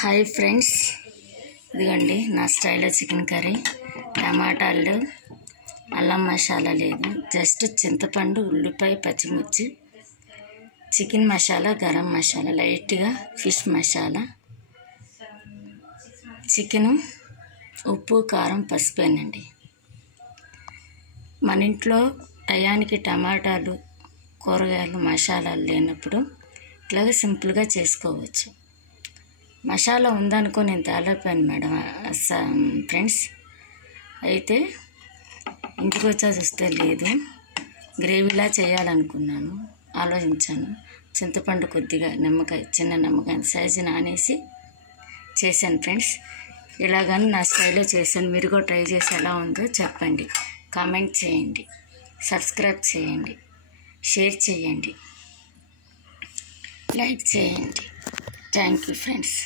Hi friends, ఇదిగోండి నా స్టైల్లో చికెన్ కర్రీ. టమాటాలు, అల్లం మసాలా లేదు, జస్ట్ చింతపండు, ఉల్లిపాయ, పచ్చిమిర్చి, చికెన్ మసాలా, గరం మసాలా, లైట్గా ఫిష్ మసాలా, చికెను, ఉప్పు, కారం, పసుపేనండి. మన ఇంట్లో టయానికి టమాటాలు, కూరగాయలు, మసాలాలు లేనప్పుడు ఇట్లాగే సింపుల్గా చేసుకోవచ్చు. మసాలా ఉందనుకో నేను తేలేకపోయాను మేడం ఫ్రెండ్స్. అయితే ఇంటికి వచ్చా చూస్తే లేదు. గ్రేవీలా చేయాలనుకున్నాను, ఆలోచించాను. చింతపండు కొద్దిగా, నిమ్మకాయ, చిన్న నిమ్మకాయ సైజు నానేసి చేశాను ఫ్రెండ్స్. ఇలాగని నా స్టైల్లో చేశాను. మీరు కూడా ట్రై చేసి ఎలా ఉందో చెప్పండి, కామెంట్ చేయండి, సబ్స్క్రైబ్ చేయండి, షేర్ చేయండి, లైక్ చేయండి. Thank you friends.